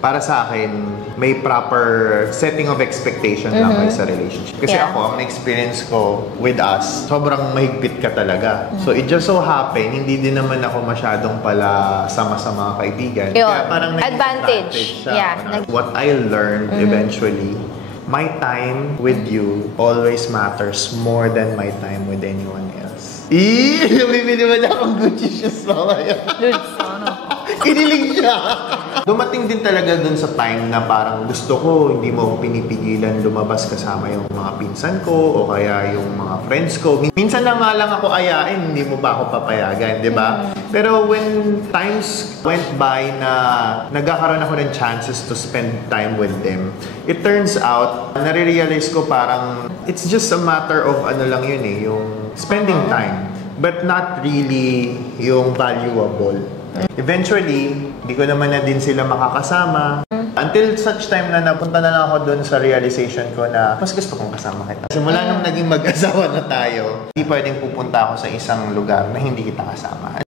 para sa akin, may proper setting of expectation lang kayo sa relationship. Kasi ako, ang experience ko with us, sobrang mahigpit ka talaga. So, it just so happen, hindi din naman ako masyadong pala sama sa mga kaibigan. Kaya parang advantage siya. What I learned eventually, my time with you always matters more than my time with anyone else. Bibili mo na akong Gucci shoes mamaya. Kinilig siya. Dumating din talaga dun sa time na parang gusto ko, hindi mo ako pinipigilan lumabas kasama yung mga pinsan ko o kaya yung mga friends ko. Minsan lang nga lang ako ayain, hindi mo ba ako papayagan, di ba? Pero when times went by na nagkakaroon ako ng chances to spend time with them, it turns out, nare-realize ko parang it's just a matter of ano lang yun eh, yung spending time. But not really yung valuable. Eventually, di ko naman na din sila makakasama. Until such time na napunta na lang ako dun sa realization ko na mas gusto kong kasama kita. Simula nung naging mag-asawa na tayo, hindi pwedeng pupunta ako sa isang lugar na hindi kita kasama.